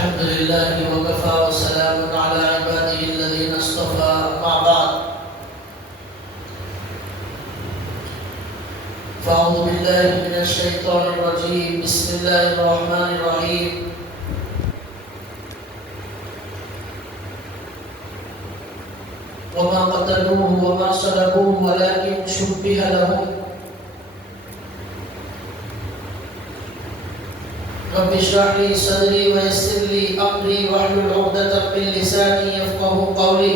الحمد لله وكفى وسلام على عباده الذين اصطفى أما بعد فأعوذ بالله من الشيطان الرجيم بسم الله الرحمن الرحيم وما قتلوه وما صلبوه ولكن شبه لهم رب اشرح لي صدري ويسر لي امري واحلل عقدة من لساني يفقهوا قولي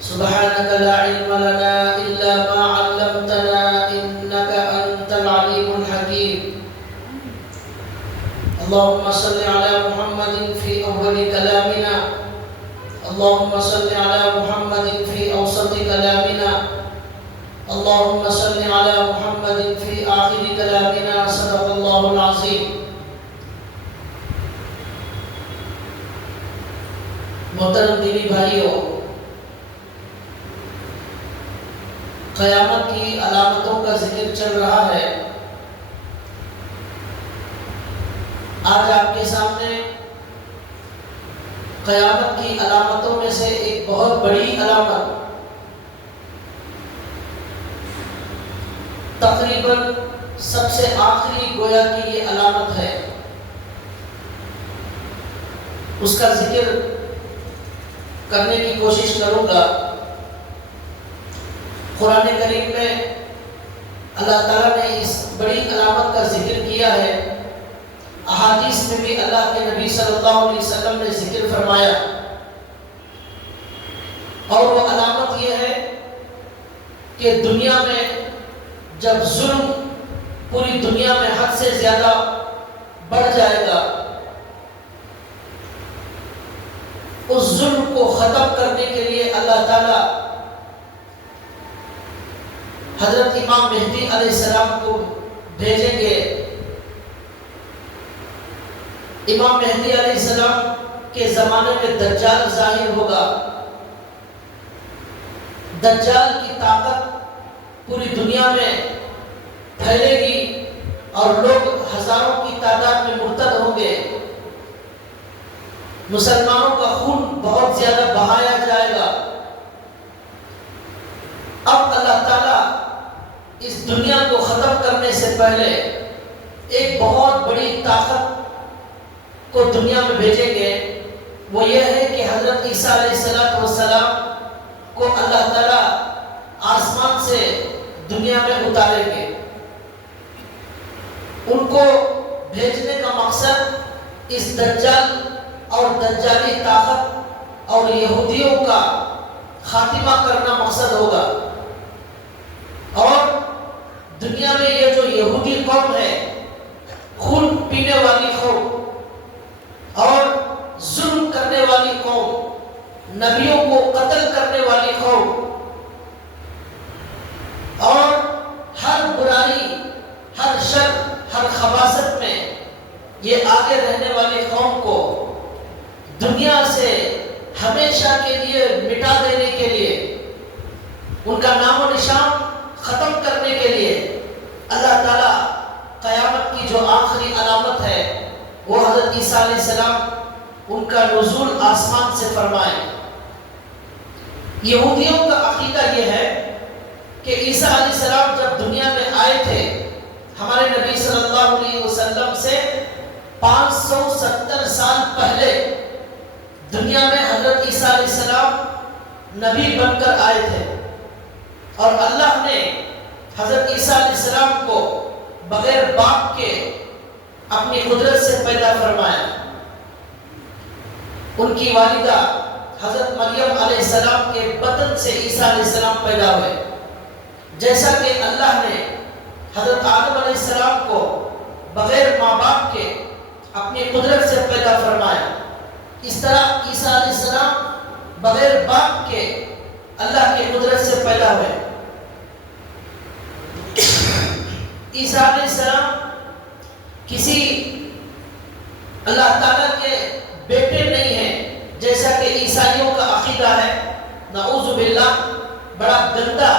سبحانك لا علم لنا الا ما علمتنا انك انت العليم الحكيم اللهم صل على محمد في اول كلامنا اللهم صل على محمد في اوسط كلامنا اللهم صل على محمد في آخر كلامنا صدق الله العظيم محترم دینی بھائیوں، قیامت کی علامتوں کا ذکر چل رہا ہے۔ آج آپ کے سامنے قیامت کی علامتوں میں سے ایک بہت بڑی علامت، تقریباً سب سے آخری گویا کی یہ علامت ہے، اس کا ذکر کرنے کی کوشش کروں گا۔ قرآن کریم میں اللہ تعالیٰ نے اس بڑی علامت کا ذکر کیا ہے، احادیث میں بھی اللہ کے نبی صلی اللہ علیہ وسلم نے ذکر فرمایا، اور وہ علامت یہ ہے کہ دنیا میں جب ظلم پوری دنیا میں حد سے زیادہ بڑھ جائے گا، اس ظلم کو ختم کرنے کے لیے اللہ تعالیٰ حضرت امام مہدی علیہ السلام کو بھیجیں گے۔ امام مہدی علیہ السلام کے زمانے میں دجال ظاہر ہوگا، دجال کی طاقت پوری دنیا میں پھیلے گی اور لوگ ہزاروں کی تعداد میں مرتد ہوں گے، مسلمانوں کا خون بہت زیادہ بہایا جائے گا۔ اب اللہ تعالیٰ اس دنیا کو ختم کرنے سے پہلے ایک بہت بڑی طاقت کو دنیا میں بھیجیں گے، وہ یہ ہے کہ حضرت عیسیٰ علیہ السلام کو اللہ تعالیٰ آسمان سے دنیا میں اتاریں گے۔ ان کو بھیجنے کا مقصد اس دجال اور دجالی طاقت اور یہودیوں کا خاتمہ کرنا مقصد ہوگا، اور دنیا میں یہ جو یہودی قوم ہے، خون پینے والی قوم اور ظلم کرنے والی قوم، نبیوں کو قتل کرنے والی قوم اور ہر برائی، ہر شر، ہر خباثت میں یہ آگے رہنے والی قوم کو دنیا سے ہمیشہ کے لیے مٹا دینے کے لیے، ان کا نام و نشان ختم کرنے کے لیے اللہ تعالیٰ قیامت کی جو آخری علامت ہے وہ حضرت عیسیٰ علیہ السلام ان کا نزول آسمان سے فرمائے۔ یہودیوں کا عقیدہ یہ ہے کہ عیسیٰ علیہ السلام جب دنیا میں آئے تھے، ہمارے نبی صلی اللہ علیہ وسلم سے 570 سال پہلے دنیا میں حضرت عیسیٰ علیہ السلام نبی بن کر آئے تھے، اور اللہ نے حضرت عیسیٰ علیہ السلام کو بغیر باپ کے اپنی قدرت سے پیدا فرمایا۔ ان کی والدہ حضرت مریم علیہ السلام کے بطن سے عیسیٰ علیہ السلام پیدا ہوئے، جیسا کہ اللہ نے حضرت آدم علیہ السلام کو بغیر ماں باپ کے اپنی قدرت سے پیدا فرمایا، اس طرح عیسیٰ علیہ السلام بغیر باپ کے اللہ کی قدرت سے پیدا ہوئے۔ عیسیٰ علیہ السلام کسی اللہ تعالیٰ کے بیٹے نہیں ہیں، جیسا کہ عیسائیوں کا عقیدہ ہے، نعوذ باللہ، بڑا گندا،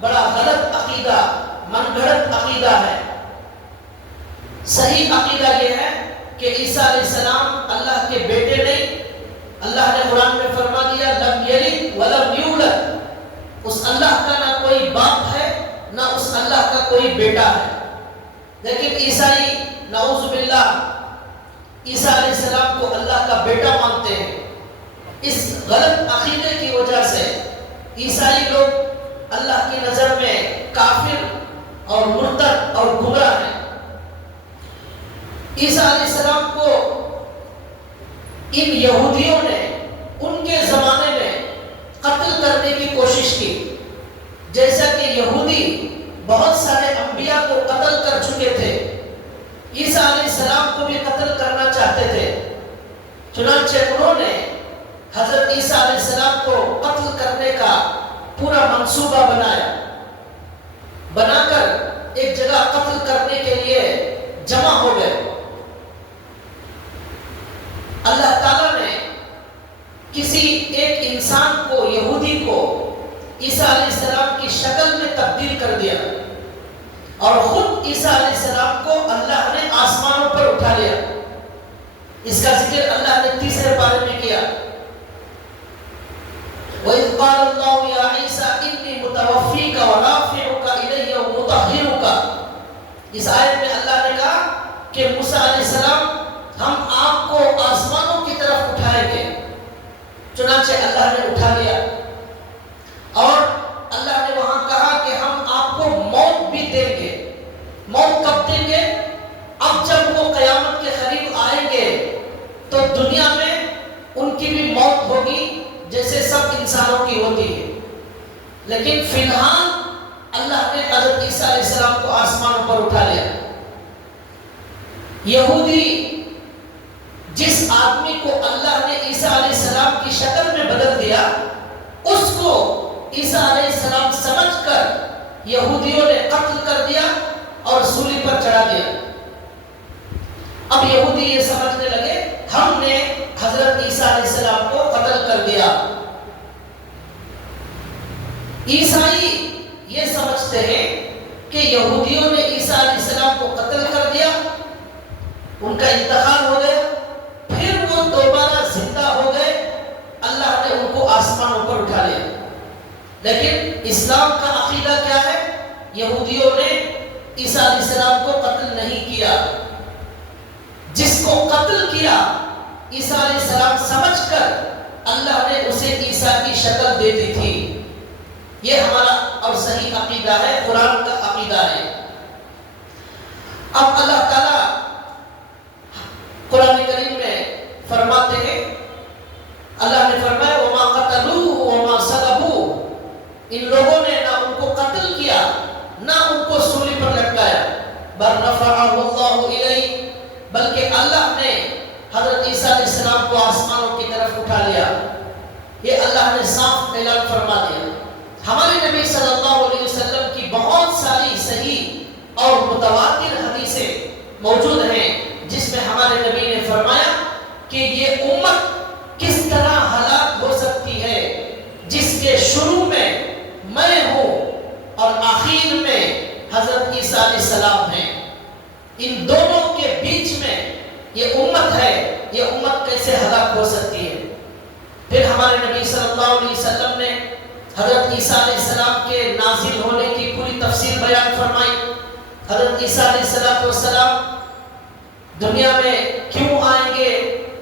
بڑا غلط عقیدہ، من گھڑت عقیدہ ہے۔ صحیح عقیدہ یہ ہے کہ عیسیٰ علیہ السلام اللہ کے بیٹے نہیں. اللہ نے قرآن میں فرما دیا لم یلد ولم یولد. اس اللہ کا نہ کوئی باپ ہے نہ اس اللہ کا کوئی بیٹا ہے. لیکن عیسائی نعوذ باللہ عیسیٰ علیہ السلام کو اللہ کا بیٹا مانتے ہیں. اس غلط عقیدے کی وجہ سے عیسائی لوگ اللہ کی نظر میں کافر اور مرتد اور گمراہ ہیں. عیسیٰ علیہ السلام کو ان یہودیوں نے ان کے زمانے میں قتل کرنے کی کوشش کی. جیسا کہ یہودی بہت سارے انبیاء کو قتل کر چکے تھے، عیسیٰ علیہ السلام کو بھی قتل کرنا چاہتے تھے. چنانچہ انہوں نے حضرت عیسیٰ علیہ السلام کو قتل کرنے کا پورا منصوبہ بنا کر ایک جگہ قتل کرنے کے لیے جمع ہو گئے. اللہ تعالیٰ نے کسی ایک انسان کو، یہودی کو، عیسیٰ علیہ السلام کی شکل میں تبدیل کر دیا اور خود عیسیٰ علیہ السلام کو اللہ نے آسمانوں پر اٹھا لیا. اس کا ذکر اللہ نے تیسرے پارے میں کیا. وَإِذْ قَالَ اللَّهُ يَا عِيسَىٰ إِنِّي مُتَوَفِّيكَ وَرَافِعُكَ إِلَيَّ وَمُطَهِّرُكَ. اس آیت میں اللہ نے کہا کہ موسیٰ علیہ السلام ہم آپ کو آسمانوں کی طرف اٹھائیں گے. چنانچہ اللہ نے اٹھا لیا اور اللہ نے وہاں کہا کہ ہم آپ کو موت بھی دیں گے. موت کب دیں گے؟ اب جب وہ قیامت کے قریب آئیں گے تو دنیا میں ان کی بھی موت ہوگی جیسے سب انسانوں کی ہوتی ہے. لیکن فی الحال اللہ نے حضرت عیسیٰ علیہ السلام کو آسمانوں پر اٹھا لیا. یہودی جس آدمی کو اللہ نے عیسیٰ علیہ السلام کی شکل میں بدل دیا اس کو عیسیٰ علیہ السلام سمجھ کر یہودیوں نے قتل کر دیا اور سولی پر چڑھا دیا. اب یہودی یہ سمجھنے لگے ہم نے حضرت عیسیٰ علیہ السلام کو قتل کر دیا. عیسائی یہ سمجھتے ہیں کہ یہودیوں نے عیسیٰ علیہ السلام کو قتل کر دیا، ان کا انتقال ہو گیا، پھر وہ دوبارہ زندہ ہو گئے، اللہ نے ان کو آسمانوں پر اٹھا لیا. لیکن اسلام کا عقیدہ کیا ہے؟ یہودیوں نے عیسیٰ علیہ السلام کو قتل نہیں کیا. جس کو قتل کیا عیسیٰ علیہ السلام سمجھ کر اللہ نے اسے عیسیٰ کی شکل دے دی تھی. یہ ہمارا اور صحیح عقیدہ ہے، قرآن کا عقیدہ ہے. اب اللہ تعالیٰ قرآن کریم میں فرماتے ہیں، اللہ نے فرمایا وَمَا قَتَلُوهُ وَمَا صَلَبُوهُ. ان لوگوں نے نہ ان کو قتل کیا نہ ان کو سولی پر لٹکایا. بَلْ رَفَعَهُ اللَّهُ إِلَيْهِ. بلکہ اللہ نے حضرت عیسیٰ علیہ السلام کو آسمانوں کی طرف اٹھا لیا. یہ اللہ نے صاف اعلان فرما دیا. ہمارے نبی صلی اللہ علیہ وسلم کی بہت ساری صحیح اور متواتر حدیثیں موجود ہیں جس میں ہمارے نبی نے فرمایا کہ یہ امت کس طرح ہلاک ہو سکتی ہے جس کے شروع میں میں ہوں اور آخر میں حضرت عیسیٰ علیہ السلام ہیں. ان دونوں کے بیچ میں یہ امت ہے، یہ امت کیسے ہلاک ہو سکتی ہے؟ پھر ہمارے نبی صلی اللہ علیہ وسلم نے حضرت عیسیٰ علیہ السلام کے نازل ہونے کی پوری تفصیل بیان فرمائی. حضرت عیسیٰ علیہ السلام دنیا میں کیوں آئیں گے،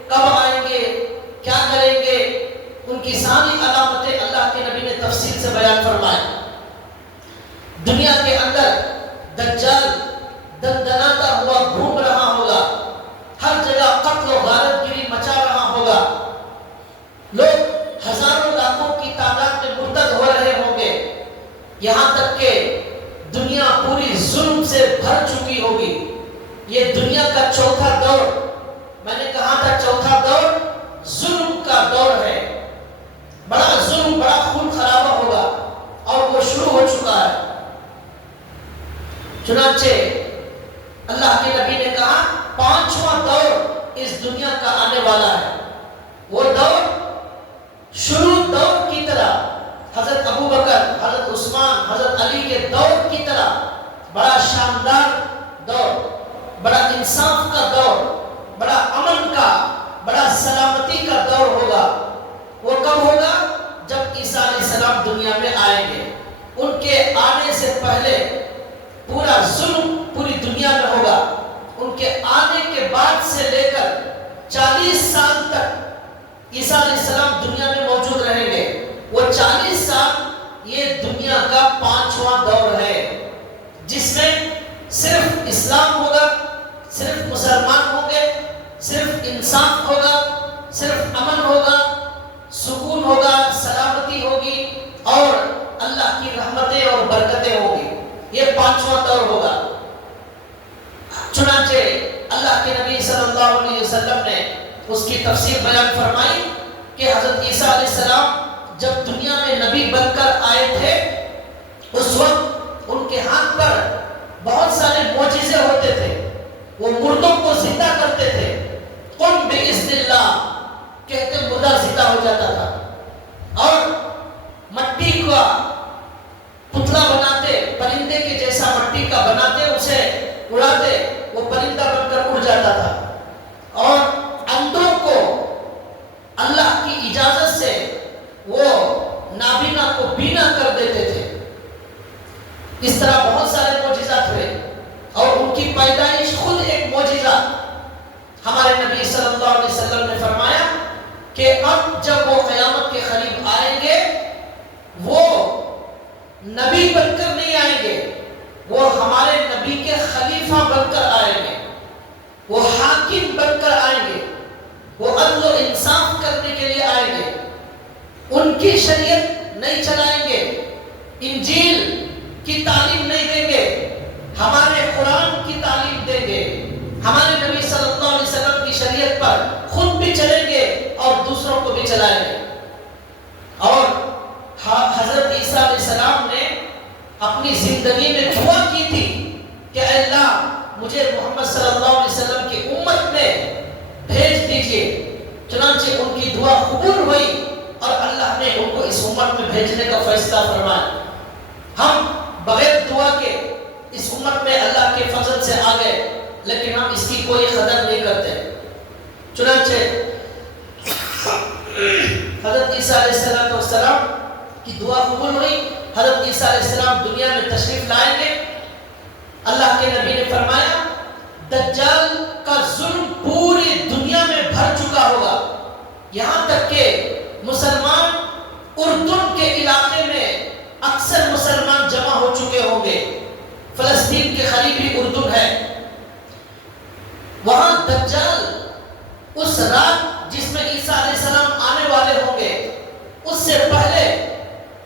کب آئیں گے، کیا کریں گے، ان کی ساری علامتیں اللہ کے نبی نے تفصیل سے بیان فرمائے. دنیا کے اندر دجال دندناتا ہوا گھوم رہا ہوگا، ہر جگہ قتل و غارت گری مچا رہا ہوگا، لوگ ہزاروں لاکھوں کی تعداد میں مرتد ہو رہے ہوں گے، یہاں تک کہ دنیا پوری ظلم سے بھر چکی ہوگی. یہ دنیا کا چوتھا دور، میں نے کہا تھا چوتھا دور ظلم کا دور ہے. بڑا ظلم، بڑا خون خرابہ ہوگا اور وہ شروع ہو چکا ہے. چنانچہ اللہ کے نبی نے کہا پانچواں دور اس دنیا کا آنے والا ہے. وہ دور شروع دور کی طرح حضرت ابو بکر، حضرت عثمان، حضرت علی کے دور کی طرح بڑا شاندار دور، بڑا انصاف کا دور، بڑا امن کا، بڑا سلامتی کا دور ہوگا۔ وہ کب ہوگا؟ جب عیسیٰ علیہ السلام دنیا میں آئیں گے۔ ان کے آنے سے پہلے پورا ظلم پوری دنیا میں ہوگا۔ ان کے آنے کے بعد سے لے کر 40 سال تک عیسیٰ علیہ السلام دنیا میں موجود رہیں گے۔ وہ 40 سال یہ دنیا کا 5واں دور ہے، جس میں صرف اسلام ہوگا، صرف مسلمان ہوں گے، صرف انصاف ہوگا، صرف امن ہوگا، سکون ہوگا، سلامتی ہوگی اور اللہ کی رحمتیں اور برکتیں ہوگی۔ یہ 5واں دور ہوگا۔ چنانچہ اللہ کے نبی صلی اللہ علیہ وسلم نے اس کی تفسیر بیان فرمائی کہ حضرت عیسیٰ علیہ السلام جب دنیا میں نبی بن کر آئے تھے، اس وقت ان کے ہاتھ پر بہت سارے معجزے ہوتے تھے۔ وہ مردوں کو زندہ کرتے تھے، قم بإذن اللہ کہتے مردہ زندہ ہو جاتا تھا، اور مٹی کا پتلا بناتے، پرندے کے جیسا مٹی کا بناتے، اسے اڑاتے، وہ پرندہ بن کر اڑ جاتا تھا، اور اندھوں کو اللہ کی اجازت سے وہ نابینا کو بینا کر دیتے تھے۔ اس طرح بہت سارے معجزات ہوئے، اور ان کی پیدائش خود ایک معجزہ۔ ہمارے نبی صلی اللہ علیہ وسلم نے فرمایا کہ اب جب وہ قیامت کے قریب آئیں گے، وہ نبی بن کر نہیں آئیں گے، وہ ہمارے نبی کے خلیفہ بن کر آئیں گے، وہ حاکم بن کر آئیں گے، وہ عدل و انصاف کرنے کے لیے آئیں گے۔ ان کی شریعت نہیں چلائیں گے، انجیل کی تعلیم نہیں دیں گے، ہمارے قرآن کی تعلیم دیں گے، ہمارے نبی صلی اللہ علیہ وسلم کی شریعت پر خود بھی چلیں گے اور دوسروں کو بھی چلائیں گے۔ اور حضرت عیسیٰ علیہ السلام نے اپنی زندگی میں دعا کی تھی کہ اے اللہ مجھے محمد صلی اللہ علیہ وسلم کی امت میں بھیج دیجئے۔ چنانچہ ان کی دعا قبول ہوئی اور اللہ نے ان کو اس امت میں بھیجنے کا فیصلہ فرمایا۔ ہم بغیر دعا کے اس امت میں اللہ کے فضل سے آ گئے، لیکن ہم اس کی کوئی قدر نہیں کرتے۔ چنانچہ حضرت عیسیٰ علیہ السلام کی دعا قبول ہوئی، حضرت عیسیٰ علیہ السلام دنیا میں تشریف لائیں گے۔ اللہ کے نبی نے فرمایا دجال کا ظلم پوری دنیا میں بھر چکا ہوگا، یہاں تک کہ مسلمان اردن کے علاقے میں اکثر مسلمان جمع ہو چکے ہوں گے۔ فلسطین کے قریب ہی اردن ہے، وہاں دجال اس رات جس میں عیسیٰ علیہ السلام آنے والے ہوں گے، اس سے پہلے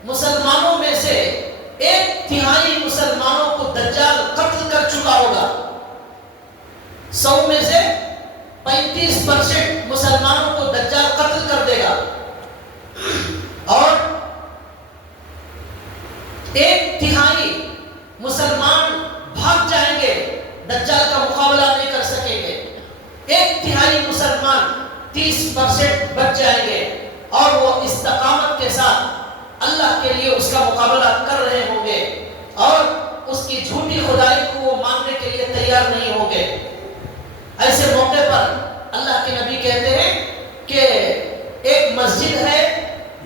مسلمانوں میں سے 1/3 مسلمانوں کو دجال قتل کر چکا ہوگا۔ 100 میں سے 35% مسلمانوں کو دجال قتل کر دے گا، اور 1/3 مسلمان بھاگ جائیں گے، دجال کا مقابلہ نہیں کر سکیں گے۔ 1/3 مسلمان 30% بچ جائیں گے، اور وہ استقامت کے ساتھ اللہ کے لیے اس کا مقابلہ کر رہے ہوں گے، اور اس کی جھوٹی خدائی کو وہ ماننے کے لیے تیار نہیں ہوں گے۔ ایسے موقع پر اللہ کے نبی کہتے ہیں کہ ایک مسجد ہے،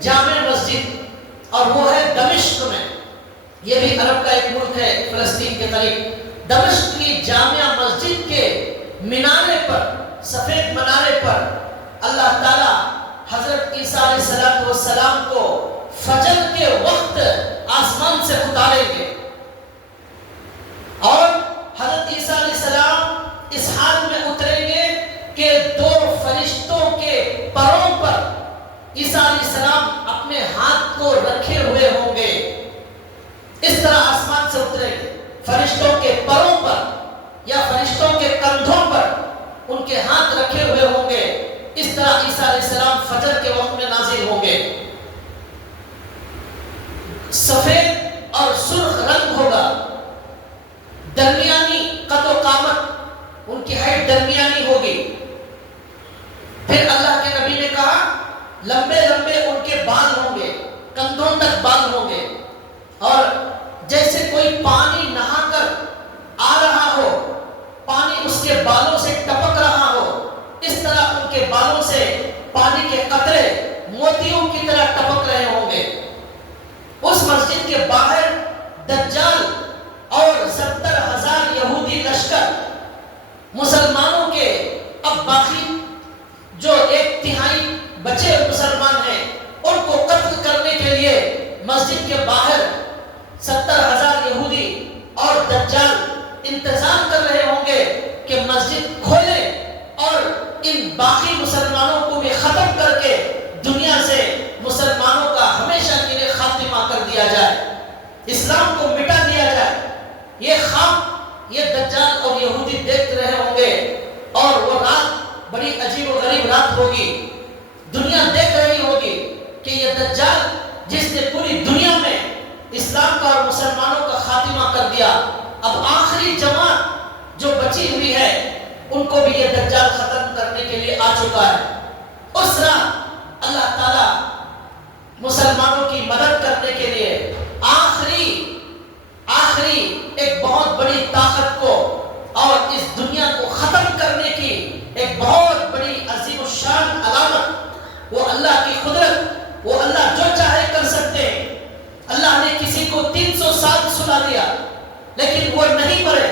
جامع مسجد، اور وہ ہے دمشق میں، یہ بھی عرب کا ایک ملک ہے فلسطین کے قریب۔ دمشق کی جامع مسجد کے مینارے پر، سفید منارے پر اللہ تعالیٰ حضرت عیسیٰ علیہ السلام کو فجر کے وقت آسمان سے اتاریں گے، اور حضرت عیسیٰ علیہ السلام اس حال میں اتریں گے کہ 2 فرشتوں کے پروں پر عیسیٰ علیہ السلام اپنے ہاتھ کو رکھے ہوئے ہوں گے۔ اس طرح آسمان سے اتریں گے، فرشتوں کے پروں پر یا فرشتوں کے کندھوں پر ان کے ہاتھ رکھے ہوئے ہوں گے۔ اس طرح عیسیٰ علیہ السلام فجر کے وقت میں نازل ہوں گے۔ سفید اور سرخ رنگ ہوگا، درمیانی قد و قامت، ان کی ہائٹ درمیانی ہوگی۔ پھر اللہ کے نبی نے کہا لمبے لمبے ان کے بال ہوں گے، کندھوں تک بال ہوں گے، اور جیسے کوئی پانی نہا کر آ رہا ہو، پانی اس کے بالوں سے ٹپک رہا ہو، بچے مسلمان ہیں ان کو قتل کرنے کے لیے مسجد کے باہر 70,000 یہودی اور دجال انتظام کر رہے ہوں گے کہ مسجد کھولیں اور ان باقی مسلمانوں کو بھی ختم کر کے دنیا سے مسلمانوں کا ہمیشہ کے لیے خاتمہ کر دیا جائے، اسلام کو مٹا دیا جائے۔ یہ خواب یہ دجال اور یہودی دیکھ رہے ہوں گے، اور وہ رات بڑی عجیب و غریب رات ہوگی۔ دنیا دیکھ رہی ہوگی کہ یہ دجال جس نے پوری دنیا میں اسلام کا اور مسلمانوں کا خاتمہ کر دیا، اب آخری جماعت جو بچی ہوئی ہے ان کو بھی یہ دجال ختم کرنے کے لیے آ چکا ہے۔ اس رات اللہ تعالیٰ مسلمانوں کی مدد کرنے کے لیے آخری ایک بہت بڑی طاقت کو اور اس دنیا کو ختم کرنے کی ایک بہت بڑی عظیم الشان علامت، وہ اللہ کی قدرت، وہ اللہ جو چاہے کر سکتے ہیں۔ اللہ نے کسی کو 300 سال سلا دیا لیکن وہ نہیں مرے،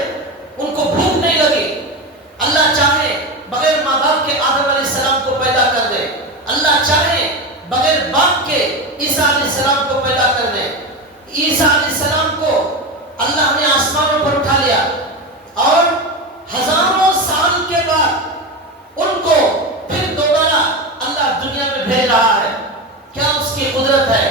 ان کو بھوک نہیں لگی۔ اللہ چاہے بغیر ماں باپ کے آدم علیہ السلام کو پیدا کر دے، اللہ چاہے بغیر باپ کے عیسیٰ علیہ السلام کو پیدا کر دے۔ عیسیٰ علیہ السلام کو اللہ نے آسمانوں پر اٹھا لیا اور ہزاروں سال کے بعد ان کو پھر دوبارہ اللہ دنیا میں بھیج رہا ہے۔ کیا اس کی قدرت ہے؟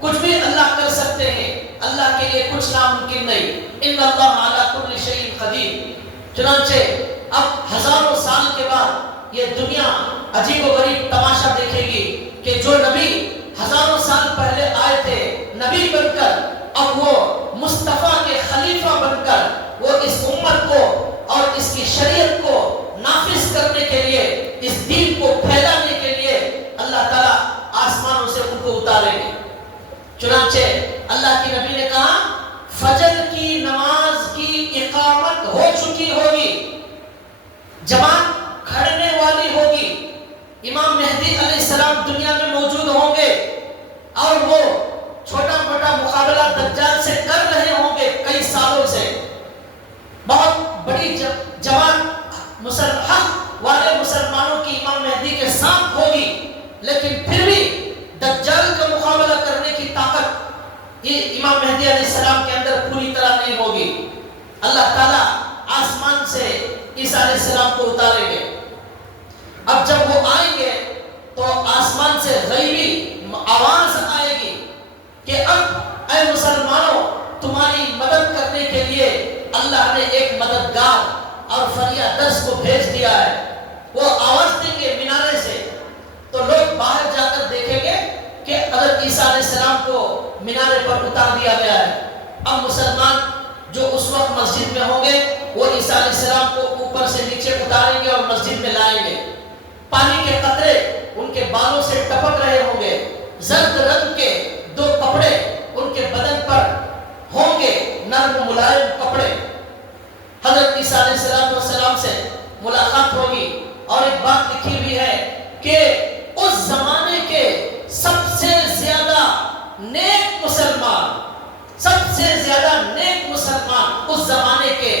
کچھ بھی اللہ کر سکتے ہیں، اللہ کے لیے کچھ ناممکن نہیں۔ ان اللہ علی کل شیء قدیر۔ چنانچہ اب ہزاروں سال کے بعد یہ دنیا عجیب و غریب تماشا دیکھے گی کہ جو نبی ہزاروں سال پہلے آئے تھے نبی بن کر، اب وہ مصطفیٰ کے خلیفہ بن کر وہ اس امت کو اور اس کی شریعت کو نافذ کرنے کے لیے، اس دین کو پھیلانے کے لیے اللہ تعالیٰ آسمانوں سے ان کو اتاریں گے۔ چنانچہ اللہ کے نبی نے کہا فجر کی نماز کی اقامت ہو چکی ہوگی، جماعت کھڑنے والی ہوگی، امام مہدی علیہ السلام دنیا میں موجود ہوں گے اور وہ چھوٹا موٹا مقابلہ دجال سے کر رہے ہوں گے کئی سالوں سے۔ بہت بڑی جماعت حق والے مسلمانوں کی امام مہدی کے ساتھ ہوگی، لیکن پھر بھی دجال کا مقابلہ کرنے کی طاقت یہ امام مہدی علیہ السلام کے اندر پوری طرح نہیں ہوگی۔ اللہ تعالیٰ آسمان سے عیسیٰ علیہ السلام کو اتاریں گے۔ اب جب وہ آئیں گے تو آسمان سے غیبی آواز آئے گی کہ اب اے مسلمانوں تمہاری مدد کرنے کے لیے اللہ نے ایک مددگار اور فریادرس کو بھیج دیا ہے۔ وہ آواز دیں گے مینارے سے، تو لوگ باہر جا کر دیکھیں گے کہ حضرت عیسیٰ علیہ السلام کو مینارے پر اتار دیا گیا ہے۔ اب مسلمان جو اس وقت مسجد میں ہوں گے وہ عیسیٰ علیہ السلام کو اوپر سے نیچے اتاریں گے اور مسجد میں لائیں گے۔ پانی کے قطرے ان کے بالوں سے ٹپک رہے ہوں گے، زرد رنگ کے 2 کپڑے ان کے بدن پر ہوں گے، نرم ملائم کپڑے۔ حضرت عیسیٰ علیہ السلام سے ملاقات ہوگی اور ایک بات لکھی ہوئی ہے کہ اس زمانے کے سب سے زیادہ نیک مسلمان، سب سے زیادہ نیک مسلمان اس زمانے کے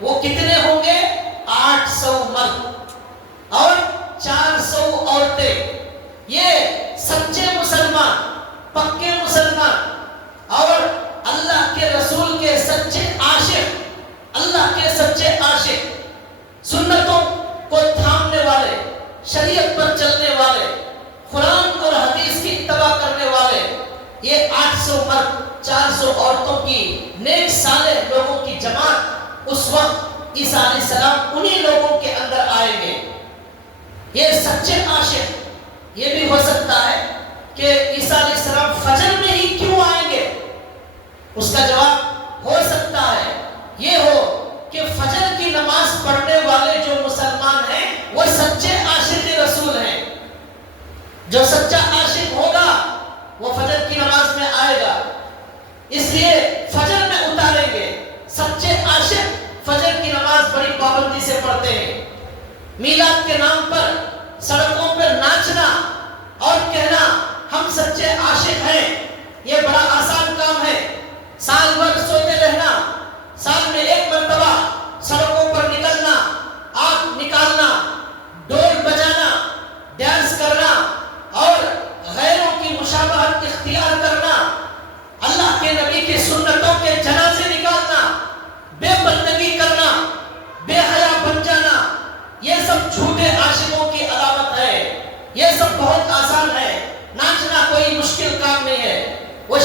وہ کتنے ہوں گے؟ 800 مرد اور 400 عورتیں۔ یہ سچے مسلمان، پکے مسلمان اور اللہ کے رسول کے سچے عاشق، اللہ کے سچے عاشق، سنتوں کو تھامنے والے، شریعت پر چلنے والے، قرآن اور حدیث کی اتباع کرنے والے، یہ 800 مرد 400 عورتوں کی نیک صالح لوگوں کی جماعت اس وقت عیسیٰ علیہ السلام انہی لوگوں کے اندر آئیں گے۔ یہ سچے عاشق، یہ بھی ہو سکتا ہے کہ عیسیٰ علیہ السلام فجر میں ہی کیوں آئیں گے؟ اس کا جواب ہو سکتا ہے یہ ہو کہ فجر کی نماز پڑھنے والے جو مسلمان ہیں وہ سچے عاشق رسول ہیں۔ جو سچا عاشق ہوگا وہ فجر کی نماز میں آئے گا، اس لیے فجر میں اتاریں گے۔ سچے عاشق فجر کی نماز بڑی پابندی سے پڑھتے ہیں۔ میلاد کے نام پر سڑکوں پر ناچنا اور کہنا ہم سچے عاشق ہیں، یہ بڑا آسان کام ہے۔ سال بھر سوتے رہنا، سال میں 1 مرتبہ سڑکوں پر نکلنا، آگ نکالنا، ڈول بجانا، ڈانس کرنا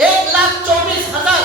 1,24,000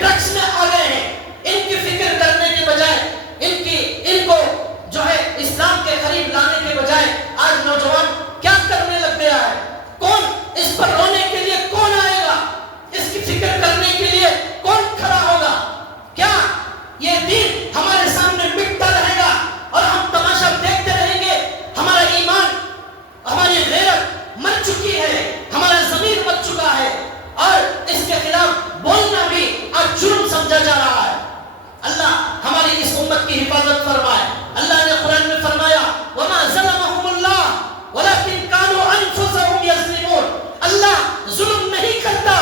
ڈرگس میں آ گئے ہیں، ان کی فکر کرنے کے بجائے ان کو جو ہے اسلام کے قریب لانے کے بجائے آج نوجوان کیا کرنے لگ گیا ہے؟ کون اس پر رونے کے لیے کون آئے گا؟ اس کی فکر کرنے کے لیے کون کھڑا ہوگا؟ کیا یہ دین ہمارے سامنے مٹتا رہے گا اور ہم تماشا دیکھتے رہیں گے؟ ہمارا ایمان، ہماری غیرت مر چکی ہے، ہمارا ضمیر مر چکا ہے، اور اس کے خلاف بولنا بھی آج جرم سمجھا جا رہا ہے۔ اللہ ہماری اس امت کی حفاظت فرمائے۔ اللہ نے قرآن میں فرمایا وَمَا ظَلَمَهُمُ اللَّهُ وَلَكِنْ كَانُوا أَنفُسَهُمْ يَظْلِمُونَ۔ اللہ ظلم نہیں کرتا،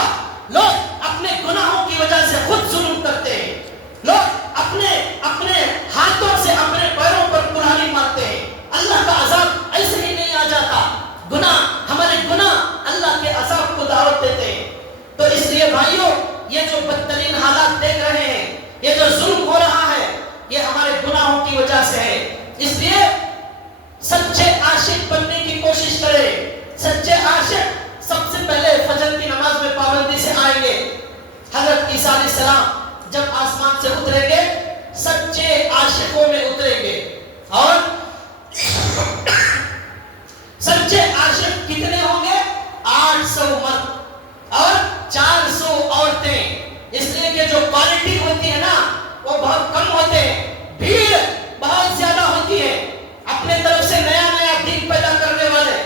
لوگ اپنے گناہوں کی وجہ سے خود ظلم کرتے ہیں، لوگ اپنے ہاتھوں سے اپنے پیروں پر کلہاڑی مارتے ہیں۔ اللہ کا عذاب ایسے ہی نہیں آ جاتا، ہمارے گناہ اللہ کے عذاب کو دعوت دیتے ہیں۔ تو اس لیے بھائیوں، یہ جو بدترین حالات دیکھ رہے ہیں، یہ جو ظلم ہو رہا ہے، یہ ہمارے گناہوں کی وجہ سے ہے۔ اس لیے سچے عاشق بننے کی کوشش کریں۔ سچے عاشق سب سے پہلے فجر کی نماز میں پابندی سے آئیں گے۔ حضرت عیسیٰ علیہ السلام جب آسمان سے اتریں گے، سچے عاشقوں میں اتریں گے، اور سچے عاشق کتنے ہوں گے؟ 800 مرد اور 400 عورتیں۔ اس لیے کہ جو کوالٹی ہوتی ہے نا وہ بہت کم ہوتے ہیں، بھیڑ بہت زیادہ ہوتی ہے۔ اپنے طرف سے نیا دین پیدا کرنے والے،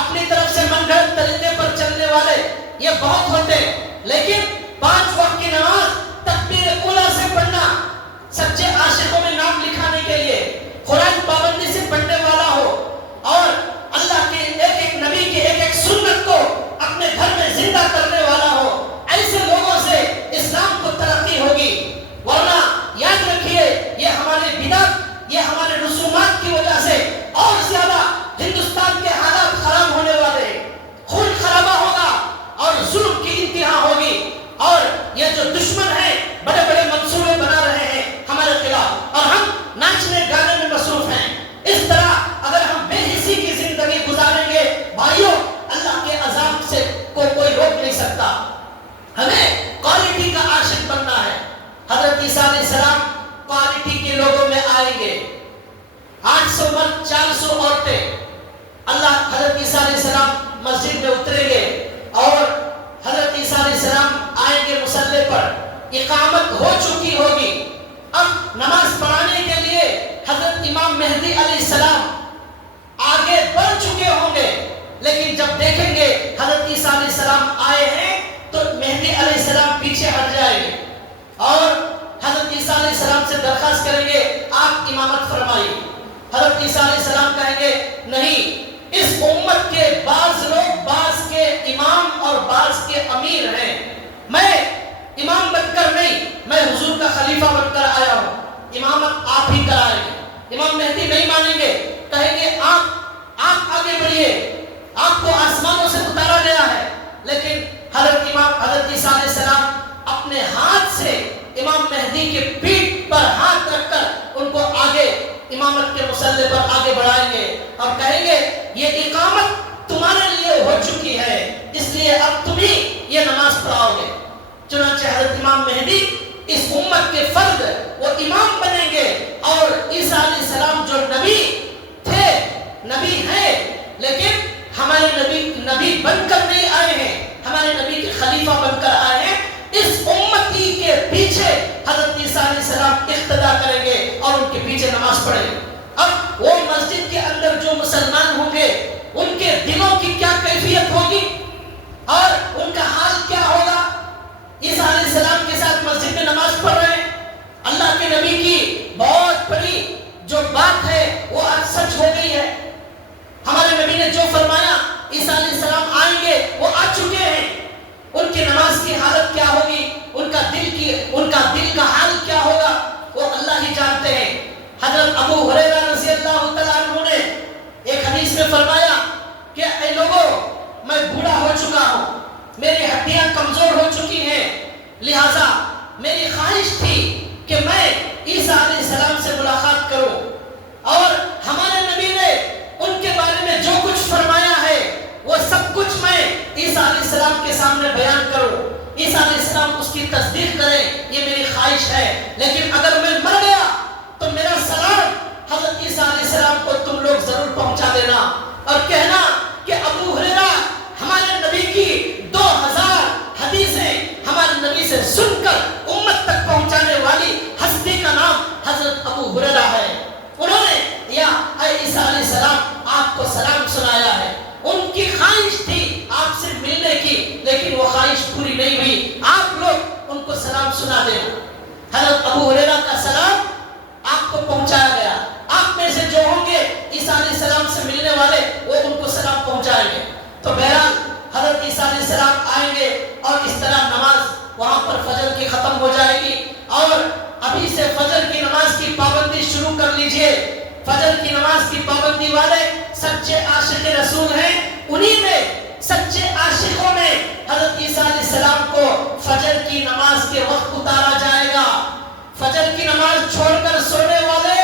اپنی طرف سے من گھڑت طریقے پر چلنے والے یہ بہت ہوتے ہیں، لیکن 5 وقت کی نماز تکبیر اولیٰ سے پڑھنا، سچے عاشقوں میں نام لکھانے کے لیے، قرآن پابندی سے پڑھنے والا ہو، اور اللہ کے ایک نبی کی ایک سنت کو اپنے گھر میں زندہ کرنے والا ہو، ایسے لوگوں سے اسلام کو ترقی ہوگی۔ ورنہ یاد رکھیے، یہ ہمارے بدعت، یہ ہمارے رسومات کی وجہ سے اور زیادہ ہندوستان کے حالات خراب ہونے والے، خون خرابہ ہوگا اور ظلم کی انتہا ہوگی، اور یہ جو دشمن ہیں بڑے بڑے منصوبے بنا رہے ہیں ہمارے خلاف، اور ہم ناچنے گانے میں مصروف ہیں۔ اس طرح اگر ہم بے حسی کی زندگی گزاریں گے بھائیوں، اللہ کے عذاب سے کوئی روک نہیں سکتا۔ ہمیں کوالٹی کا عاشق بننا ہے۔ حضرت عیسیٰ علیہ السلام کوالٹی کے لوگوں میں آئیں گے، 800 مرد 400 عورتیں۔ اللہ حضرت عیسیٰ علیہ السلام مسجد میں اتریں گے، اور حضرت عیسیٰ علیہ السلام آئیں گے مصلی پر، اقامت ہو چکی ہوگی۔ اب نماز پڑھانے کے لیے حضرت امام مہدی علیہ السلام آگے بڑھ چکے ہوں گے، لیکن جب دیکھیں گے حضرت عیسیٰ علیہ السلام آئے ہیں تو مہدی علیہ السلام پیچھے ہٹ جائیں گے، اور حضرت عیسیٰ علیہ السلام سے درخواست کریں گے آپ امامت فرمائیے۔ حضرت عیسیٰ علیہ السلام کہیں گے نہیں، اس امت کے بعض لوگ بعض کے امام اور بعض کے امیر ہیں، میں امام بن کر نہیں، میں حضور کا خلیفہ بن کر آیا ہوں، امامت آپ ہی کرائیں گے۔ امام مہدی نہیں مانیں گے، کہیں گے آپ آگے بڑھیے، آپ کو آسمانوں سے اتارا گیا ہے۔ لیکن حضرت عیسیٰ علیہ السلام اپنے ہاتھ سے امام مہدی کے پیٹھ پر ہاتھ رکھ کر ان کو آگے امامت کے مصلی پر آگے بڑھائیں گے، اور کہیں گے یہ اقامت تمہارے لیے ہو چکی ہے، اس لیے اب تم ہی یہ نماز پڑھاؤ گے۔ چنانچہ حضرت امام مہدی اس امت کے فرد وہ امام بنیں گے، اور عیسیٰ علیہ السلام جو نبی تھے، نبی ہیں، لیکن ہمارے نبی بن کر نہیں آئے ہیں، ہمارے نبی کے خلیفہ بن کر آئے ہیں۔ اس امتی کے پیچھے حضرت عیسیٰ علیہ السلام اقتدا کریں گے اور ان کے پیچھے نماز پڑھیں گے۔ اب وہ مسجد کے اندر جو مسلمان ہوں گے، ان کے دلوں کی کیا کیفیت ہوگی اور ان کا حال کیا ہوگا؟ عیسیٰ علیہ السلام کے ساتھ مسجد میں نماز پڑھ رہے ہیں، اللہ کے نبی کی بہت بڑی جو بات ہے وہ آج سچ ہو گئی ہے۔ ہمارے نبی نے جو فرمایا عیسیٰ علیہ السلام آئیں گے وہ آ چکے ہیں، ان کی نماز کی حالت کیا ہوگی، ان کا دل کا حال کیا ہوگا، وہ اللہ ہی جانتے ہیں۔ حضرت ابو ہریرہ رضی اللہ تعالیٰ عنہ نے ایک حدیث میں فرمایا کہ اے لوگوں، میں بوڑھا ہو چکا ہوں، میری ہڈیاں کمزور ہو چکی ہیں، لہٰذا میری خواہش تھی کہ میں عیسیٰ علیہ السلام سے ملاقات کروں، اور ہمارے نبی نے ان کے بارے میں جو کچھ فرمایا ہے وہ سب کچھ میں عیسیٰ علیہ السلام کے سامنے بیان کروں۔ عیسیٰ علیہ السلام اس کی تصدیق کریں، یہ میری خواہش ہے، لیکن اگر میں مر گیا تو میرا سلام حضرت عیسیٰ علیہ السلام کو تم لوگ ضرور پہنچا دینا اور کہنا کہ ابو ہریرہ ہمارے نبی کی 2000 حدیثیں ہمارے نبی سے سن کر امت تک پہنچانے والی ہستی کا نام حضرت ابو ہریرہ ہے، انہوں نے یا اے عیسیٰ علیہ السلام آپ کو سلام سنایا ہے۔ ان کی خواہش تھی آپ سے ملنے کی، لیکن وہ خواہش پوری نہیں ہوئی، آپ لوگ ان کو سلام سنا دینا۔ حضرت ابو ہریرہ کا سلام آپ کو پہنچایا گیا، آپ میں سے جو ہوں گے عیسیٰ علیہ السلام سے ملنے والے وہ ان کو سلام پہنچائیں گے۔ تو بہرحال حضرت عیسیٰ علیہ السلام آئیں گے اور اس طرح نماز وہاں پر فجر کی ختم ہو جائے گی، اور ابھی سے فجر کی نماز کی پابندی شروع کر لیجئے۔ فجر کی نماز کی پابندی والے سچے عاشق رسول ہیں، انہی میں سچے عاشقوں میں حضرت عیسیٰ علیہ السلام کو فجر کی نماز کے وقت اتارا جائے گا۔ فجر کی نماز چھوڑ کر سونے والے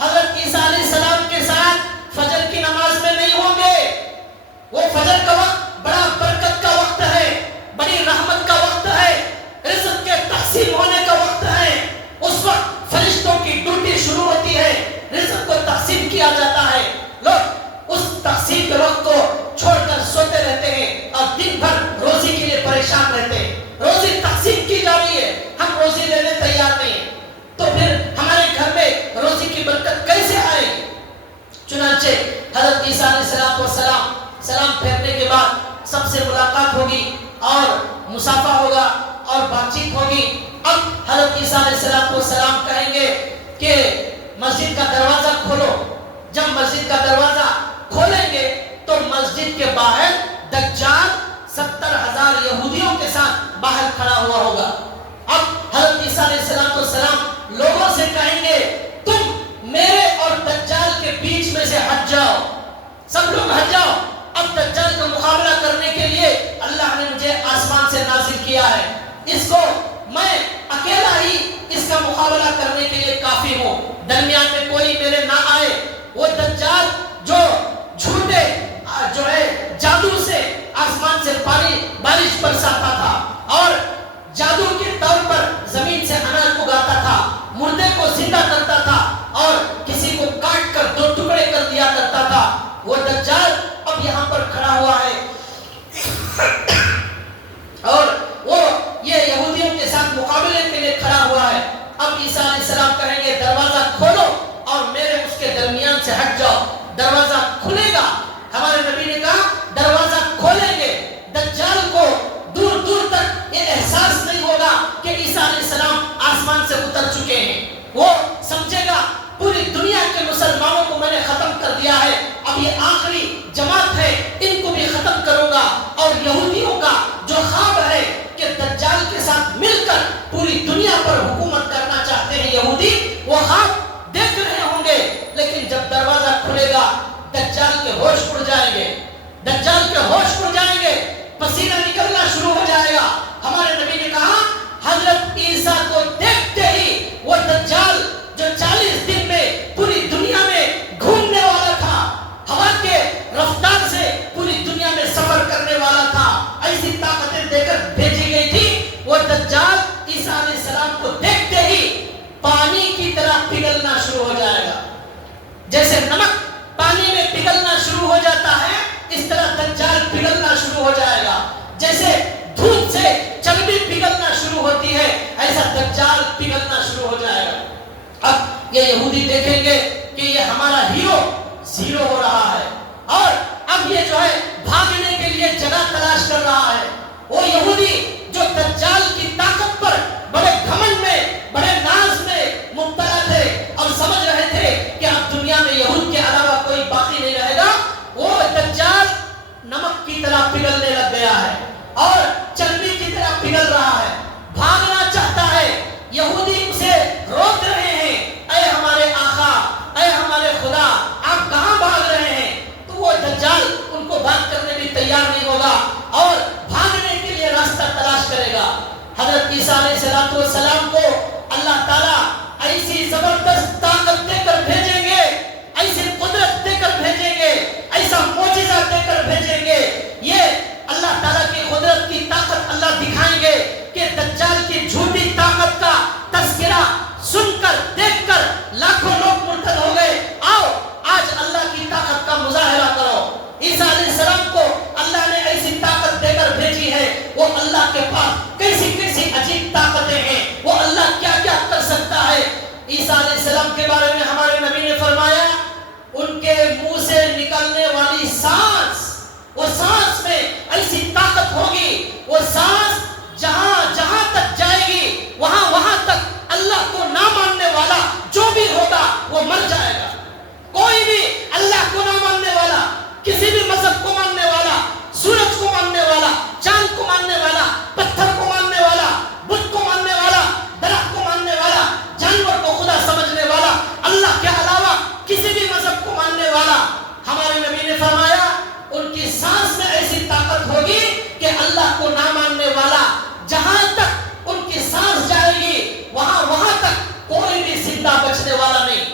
حضرت عیسیٰ علیہ السلام کے ساتھ فجر کی نماز میں نہیں ہوں گے۔ وہ فجر کا وقت بڑا برکت کا وقت ہے، بڑی رحمت کا وقت ہے، رزق کے تقسیم ہونے کا وقت ہے۔ اس وقت فرشتوں کی ڈیوٹی شروع ہوتی ہے، رزق کو تقسیم کیا جاتا ہے، لوگ اس تقسیم کے وقت کو چھوڑ کر سوتے رہتے ہیں اور دن بھر روزی کے لیے پریشان رہتے ہیں۔ روزی تقسیم کی جا رہی ہے، ہم روزی لینے تیار نہیں ہیں، تو پھر ہمارے گھر میں روزی کی برکت کیسے آئے گی؟ چنانچہ حضرت عیسیٰ علیہ السلام سلام پھیرنے کے بعد سب سے ملاقات ہوگی اور مصافحہ ہوگا اور بات چیت ہوگی۔ اب حضرت عیسیٰ علیہ السلام کہیں گے کہ مسجد کا دروازہ کھولو۔ جب مسجد کا دروازہ کھولیں گے تو مسجد کے باہر دجال 70,000 یہودیوں کے ساتھ باہر کھڑا ہوا ہوگا۔ اب حضرت عیسیٰ علیہ السلام لوگوں سے کہیں گے تم میرے اور دجال کے بیچ میں سے ہٹ جاؤ، سب لوگ ہٹ جاؤ۔ اب دجال کا مقابلہ کرنے کے لیے اللہ نے مجھے آسمان سے نازل کیا ہے، اس کو میں اکیلا ہی اس کا مقابلہ کرنے کے لیے کافی ہوں، درمیان میں کوئی میرے نہ آئے۔ وہ دجال جو جھوٹے جو ہے جادو سے آسمان سے پانی بارش برساتا تھا اور جادو کے طور پر زمین سے اناج اگاتا تھا، مردے کو زندہ کرتا تھا اور کسی کو کاٹ کر 2 ٹکڑے کر دیا کرتا تھا، وہ دجال اب یہاں پر کھڑا ہوا ہے اور وہ یہ یہودیوں کے ساتھ مقابلے کے لیے کھڑا ہوا ہے۔ اب عیسیٰ علیہ السلام کہیں گے دروازہ کھولو اور میرے اس کے درمیان سے ہٹ جاؤ، دروازہ کھلے گا۔ ہمارے نبی نے کہا دروازہ کھولیں گے، دجال کو دور دور تک یہ احساس نہیں ہوگا کہ عیسیٰ علیہ السلام آسمان سے اتر چکے ہیں، وہ سمجھے گا پوری دنیا کے مسلمانوں کو میں نے ختم کر دیا ہے، اب یہ آخری جماعت ہے، ان کو بھی ختم کروں گا۔ اور یہودیوں کا جو خواب ہے کہ دجال کے ساتھ مل کر پوری دنیا پر حکومت کرنا چاہتے ہیں یہودی، وہ خواب دیکھ رہے ہوں گے، لیکن جب دروازہ کھلے گا دجال کے ہوش اڑ جائیں گے، دجال کے ہوش اڑ جائیں گے، پسینہ نکلنا شروع ہو جائے گا۔ ہمارے نبی نے کہا حضرت عیسیٰ کو دیکھتے ہی وہ دجال جو 40 دن میں پوری دنیا میں گھومنے والا تھا، ہوا کے رفتار سے پوری دنیا میں سفر کرنے والا تھا، ایسی طاقتیں دے کر بھیجی گئی تھی، وہ دجال عیسیٰ علیہ السلام کو دیکھتے ہی پانی کی طرح پگھلنا شروع ہو جائے گا۔ جیسے نمک پانی میں پگھلنا شروع ہو جاتا ہے، اس طرح دجال پگھلنا شروع ہو جائے گا۔ جیسے دودھ سے چربی پگھلنا شروع ہوتی ہے، ایسا دجال پگھلنا شروع ہو جائے گا۔ اب یہ یہودی دیکھیں گے کہ یہ ہمارا ہیرو زیرو ہو رہا ہے اور اب یہ جو ہے بھاگنے کے لیے جگہ تلاش کر رہا ہے۔ وہ یہودی جو دجال کی طاقت پر بڑے گھمنڈ میں، بڑے ناز میں مبتلا تھے اور سمجھ رہے تھے کہ اب دنیا میں یہود کے علاوہ کوئی باقی نہیں رہے گا، وہ دجال نمک کی طرح پگھلنے لگ گیا ہے اور چربی کی طرح پگھل رہا ہے، بھاگنا چاہتا ہے۔ یہودی اسے روک رہے ہیں، اے ہمارے آقا، اے ہمارے خدا، منظر دیکھ کر لاکھوں لوگ مرتد ہو گئے. آؤ آج اللہ کی طاقت کا مظاہرہ کرو. عیسیٰ علیہ السلام کو اللہ نے ایسی طاقت دے کر بھیجی ہے. وہ اللہ کے پاس کیسی کیسی عجیب طاقتیں ہیں. وہ اللہ کیا کیا کر سکتا ہے. عیسیٰ علیہ السلام کے بارے میں ہمارے نبی نے فرمایا ان کے منہ سے نکلنے والی سانس، وہ سانس میں ایسی طاقت ہوگی، وہ سانس جہاں جہاں تک جائے گی وہاں وہاں تک اللہ کو نہ ماننے والا جو بھی ہوگا وہ مر جائے گا. کوئی بھی اللہ کو نہ ماننے والا، کسی بھی مذہب کو ماننے والا، سورج کو ماننے والا، چاند کو ماننے والا، پتھر کو ماننے والا، بت کو ماننے والا، درخت کو ماننے والا، جانور کو خدا سمجھنے والا، اللہ کے علاوہ کسی بھی مذہب کو ماننے والا، ہمارے نبی نے فرمایا ان کی سانس میں ایسی طاقت ہوگی کہ اللہ کو نہ ماننے والا جہاں تک ان کی سانس جائے گی وہاں وہاں تک کوئی بھی زندہ بچنے والا نہیں.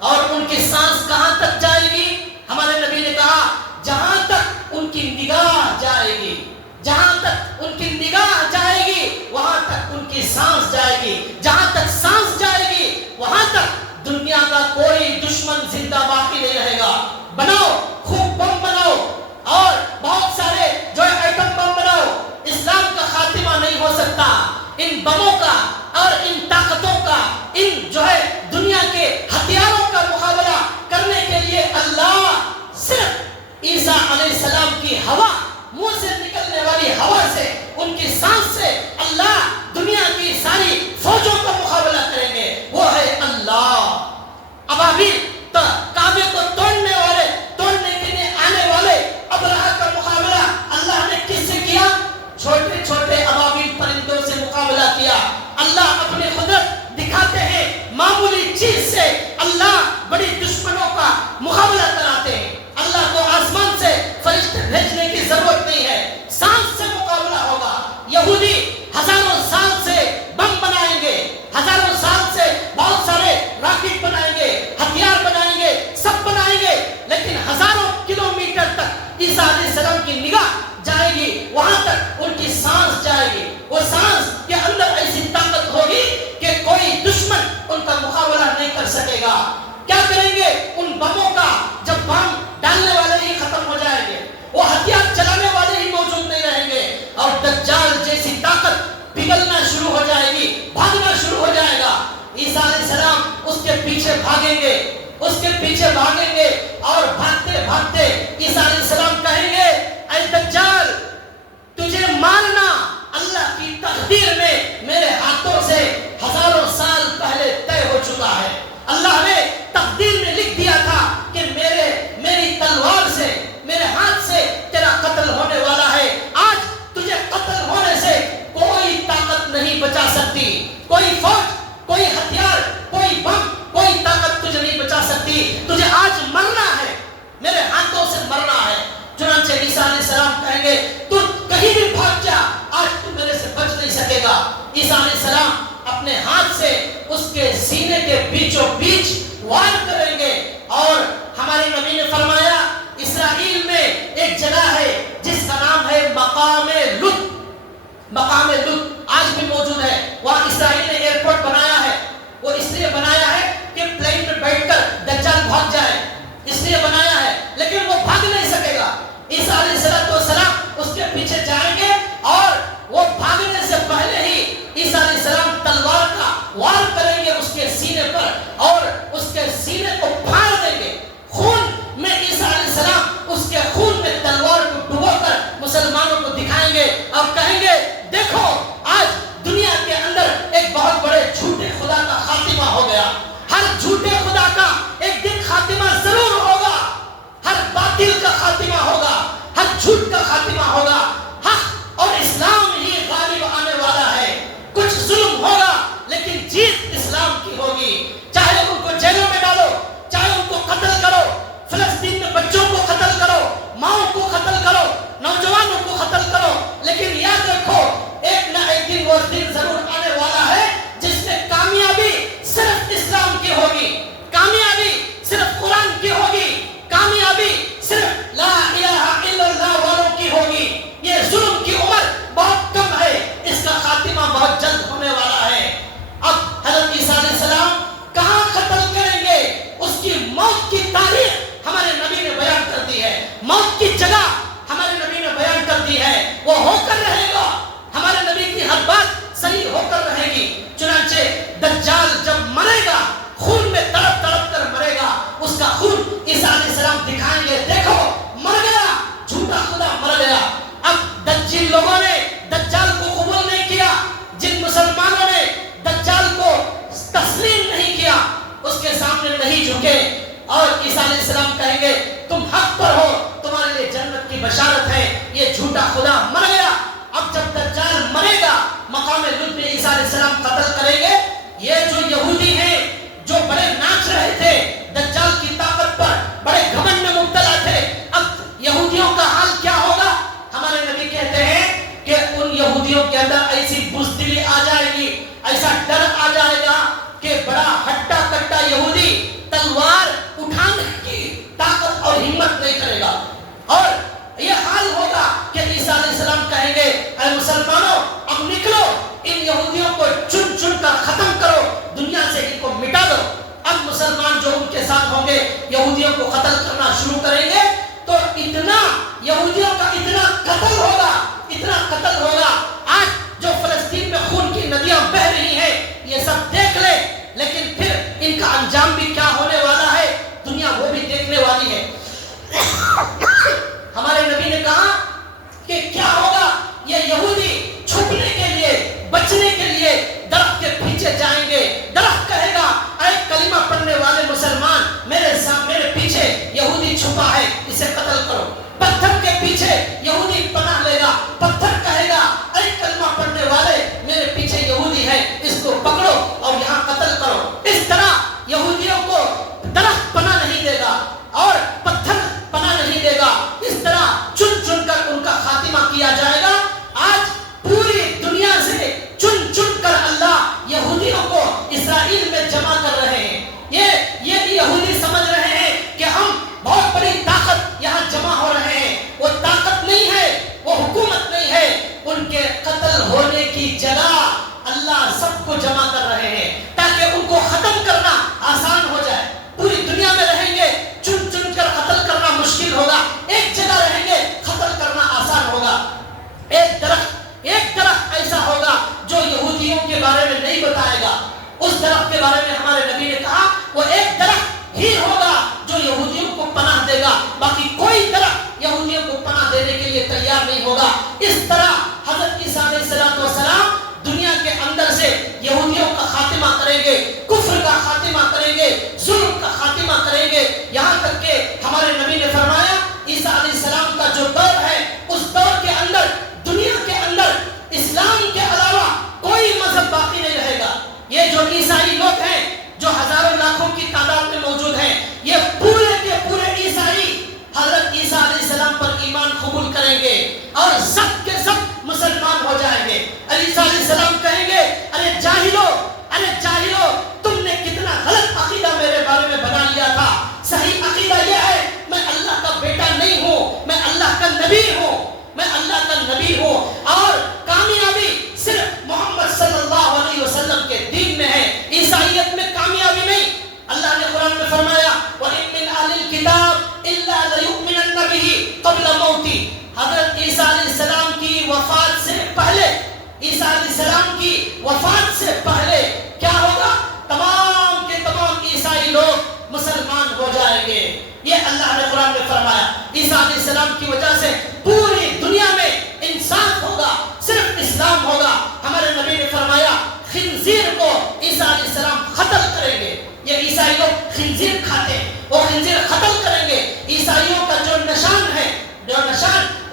اور ان کی سانس کہاں تک جائے گی؟ ہمارے نبی نے کہا جہاں تک ان کی نگاہ جائے گی، جہاں تک ان کی نگاہ جائے گی وہاں تک ان کی سانس جائے گی. جہاں تک سانس جائے گی وہاں تک دنیا کا کوئی دشمن زندہ باقی نہیں رہے گا. بناؤ، خوب بم بناؤ اور بہت سارے جو ایٹم بم بناؤ، اسلام کا خاتمہ نہیں ہو سکتا. ان بموں کا اور ان طاقتوں کا، ان جو ہے دنیا کے ہتھیاروں کا مقابلہ کرنے کے لیے اللہ صرف عیسیٰ علیہ السلام کی ہوا، منہ سے نکلنے والی ہوا سے، ان کی سانس سے اللہ دنیا کی ساری فوجوں کا مقابلہ کریں گے. وہ ہے اللہ. ابابیل کعبے کو توڑنے کے لیے آنے والے ابرہہ کا مقابلہ اللہ نے کس سے کیا؟ چھوٹے چھوٹے ابابیل پرندوں سے مقابلہ کیا. اللہ اپنی قدرت دکھاتے ہیں، معمولی چیز سے اللہ بڑی دشمنوں کا مقابلہ کراتے ہیں. اللہ کو آسمان سے فرشتے بھیجنے کی ضرورت نہیں ہے، سانس سے مقابلہ ہوگا. یہودی ہزاروں سال سے بم بنائیں گے، ہزاروں سال سے بہت سارے راکٹ بنائیں گے، ہتھیار بنائیں گے، سب بنائیں گے، لیکن ہزاروں کلومیٹر تک عیسیٰ علیہ السلام کی نگاہ جائے گی، وہاں تک ان کی سانس جائے گی. وہ سانس کے اندر ایسی طاقت ہوگی کہ کوئی دشمن ان کا مقابلہ نہیں کر سکے گا. کیا کریں گے ان بموں کا؟ جب بم ڈالنے والے ہی ختم ہو جائیں گے، وہ ہتھیار چلانے والے ہی موجود نہیں رہیں گے، اور دجال جیسی طاقت پگھلنا شروع ہو جائے گی، بھاگنا شروع ہو جائے گا. عیسیٰ علیہ السلام اس کے پیچھے بھاگیں گے، اس کے پیچھے بھاگیں گے، اور بھاگتے بھاگتے عیسیٰ علیہ السلام کہیں گے اے دجال تجھے مارنا اللہ کی تقدیر میں میرے ہاتھوں سے ہزاروں سال پہلے طے ہو چکا ہے. اللہ نے تقدیر میں لکھ دیا تھا کہ میری تلوار سے، میرے ہاتھ سے تیرا قتل ہونے والا ہے. آج تجھے قتل ہونے سے کوئی طاقت نہیں بچا سکتی، کوئی فوج، کوئی ہتھیار، کوئی بم، کوئی طاقت تجھے نہیں بچا سکتی. تجھے آج مرنا ہے، میرے ہاتھوں سے مرنا ہے. چنانچہ عیسیٰ علیہ السلام کہیں گے تو کہیں بھی بھاگ جا، آج تو میرے سے بچ نہیں سکے گا. عیسیٰ علیہ السلام اپنے ہاتھ سے اس کے سینے کے بیچوں بیچ وار کریں گے. اور ہمارے نبی نے فرمایا اسرائیل میں ایک جگہ ہے جس کا نام ہے مقام لط. مقام لط آج بھی موجود ہے. وہاں اسرائیل نے ایئرپورٹ بنایا ہے. وہ اس لیے بنایا ہے کہ پلین میں بیٹھ کر دجال بھاگ جائے، اس لیے بنایا ہے، لیکن وہ بھاگ نہیں سکے گا. عیسیٰ علیہ السلام اس کے پیچھے جائیں گے اور وہ بھاگنے سے پہلے ہی عیسیٰ علیہ السلام تلوار کا وار کریں گے اس کے سینے پر، اور اس کے سینے کو پھاڑ دیں گے. خون میں عیسیٰ علیہ السلام اس کے خون میں تلوار کو ڈبو کر مسلمانوں کو دکھائیں گے اور کہیں گے دیکھو آج دنیا کے اندر ایک بہت بڑے جھوٹے خدا کا خاتمہ ہو گیا. ہر جھوٹے خدا کا ایک دن خاتمہ ضرور ہوگا، ہر باطل کا خاتمہ ہوگا، ہر جھوٹ کا خاتمہ ہوگا. حق دجال جب مرے گا خون میں تڑپ تڑپ کر مرے گا، اس کا خون عیسیٰ علیہ السلام دکھائیں گے، دیکھو مر گیا، جھوٹا خدا مر گیا۔ اب جن لوگوں نے دجال کو قبول نہیں کیا، جن مسلمانوں نے دجال کو تسلیم نہیں کیا، اس کے سامنے نہیں جھکے، اور عیسیٰ علیہ السلام کہیں گے تم حق پر ہو، تمہارے لیے جنت کی بشارت ہے، یہ جھوٹا خدا مر گیا۔ اب جب دجال مرے گا مقام لد میں عیسیٰ علیہ السلام قتل کریں گے۔ یہ جو یہودی ہیں جو بڑے ناچ رہے تھے دجال کی طاقت پر، بڑے گھمنڈ میں مبتلا تھے، اب یہودیوں کا حال کیا ہوگا؟ ہمارے نبی کہتے ہیں کہ ان یہودیوں کے اندر ایسی بزدلی آ جائے گی، ایسا ڈر آ جائے گا کہ بڑا ہٹا کٹا یہودی تلوار اٹھانے کی طاقت اور ہمت نہیں کرے گا، اور یہ حال ہوگا کہ عیسیٰ علیہ السلام کہیں گے اے مسلمانوں اب نکلو، ان یہودیوں کو چن چن کر ختم کرو، دنیا سے ان کو مٹا دو۔ اب مسلمان جو ان کے ساتھ ہوں گے یہودیوں کو قتل کرنا شروع کریں گے، تو اتنا یہودیوں کا اتنا قتل ہوگا، اتنا قتل ہوگا۔ آج جو فلسطین میں خون کی ندیاں بہ رہی ہیں یہ سب دیکھ لے، لیکن پھر ان کا انجام بھی کیا ہونے والا ہے دنیا وہ بھی دیکھنے والی ہے۔ ہمارے نبی نے کہا کہ کیا ہوگا، یہ یہودی چھپنے کے لیے بچنے کے لیے درخت کے پیچھے جائیں گے، درخت کہے گا اے کلمہ پڑھنے والے مسلمان میرے پیچھے یہودی چھپا ہے، اسے قتل کرو۔ پتھر کے پیچھے یہودی پناہ لے گا، پتھر کہے گا اے کلمہ پڑھنے والے میرے پیچھے یہودی ہے، اس کو پکڑو اور یہاں قتل کرو۔ اس طرح یہودیوں کو درخت پناہ نہیں دے گا اور پتھر پناہ نہیں دے گا، اس طرح چن چن کر ان کا خاتمہ کیا جائے گا۔ آج پوری دنیا سے چن چن کر اللہ یہودیوں کو اسرائیل میں جمع کر رہے ہیں۔ یہ بھی یہودی سمجھ رہے ہیں کہ ہم بہت بڑی طاقت یہاں جمع ہو رہے ہیں، وہ طاقت نہیں ہے، وہ حکومت نہیں ہے، ان کے قتل ہونے کی جگہ اللہ سب کو جمع کر رہے ہیں تاکہ ان کو ختم کرنا آسان ہو جائے۔ پوری دنیا میں رہیں گے چن چن کر قتل کرنا مشکل ہوگا، ایک جگہ رہیں گے قتل کرنا آسان ہوگا۔ ایک درخت ایسا ہوگا جو یہودیوں کے بارے میں نہیں بتائے گا، اس درخت کے بارے میں ہمارے نبی نے کہا وہ ایک درخت ہی ہوگا جو یہودیوں کو پناہ دے گا، باقی کوئی درخت یہودیوں کو پناہ دینے کے لیے تیار نہیں ہوگا۔ اس طرح حضرت عیسیٰ علیہ السلام دنیا کے اندر سے یہودیوں کا خاتمہ کریں گے، کفر کا خاتمہ کریں گے، ظلم کا خاتمہ کریں گے، یہاں تک کہ ہمارے نبی نے فرمایا عیسیٰ علیہ السلام کا جو دور ہے اس دور کے اندر دنیا کے اندر اسلام کے علاوہ کوئی مذہب باقی نہیں رہے گا۔ یہ جو عیسائی لوگ ہیں جو ہزاروں لاکھوں کی تعداد میں موجود ہیں، یہ پورے کے پورے عیسائی حضرت عیسیٰ علیہ السلام پر ایمان قبول کریں گے اور سب کے سب مسلمان ہو جائیں گے۔ عیسیٰ علیہ السلام کہیں گے ارے جاہلو تم نے کتنا غلط عقیدہ میرے بارے میں بنا لیا تھا، صحیح عقیدہ یہ ہے میں اللہ کا بیٹا نہیں ہوں، میں اللہ کا نبی ہوں، اور کامیابی صرف محمد صلی اللہ علیہ وسلم کے دین میں ہے، عیسائیت میں کامیابی نہیں۔ اللہ نے قرآن میں فرمایا وَإِن مِّنْ أَهْلِ الْكِتَابِ إِلَّا لَيُؤْمِنَنَّ بِهِ قَبْلَ مَوْتِهِ۔ حضرت عیسیٰ علیہ السلام کی وفات سے پہلے، عیسیٰ علیہ السلام کی وفات سے پہلے کیا ہوگا؟ تمام کے تمام عیسائی لوگ مسلمان ہو جائیں گے، یہ اللہ نے قرآن میں فرمایا۔ عیسیٰ علیہ السلام کی وجہ سے پوری دنیا میں انصاف ہوگا، صرف اسلام ہوگا۔ ہمارے نبی نے فرمایا خنزیر کو عیسیٰ علیہ السلام قتل کریں گے، یہ عیسائی لوگ خنزیر کھاتے ہیں، وہ خنزیر قتل کریں گے۔ عیسائیوں کا جو نشان ہے،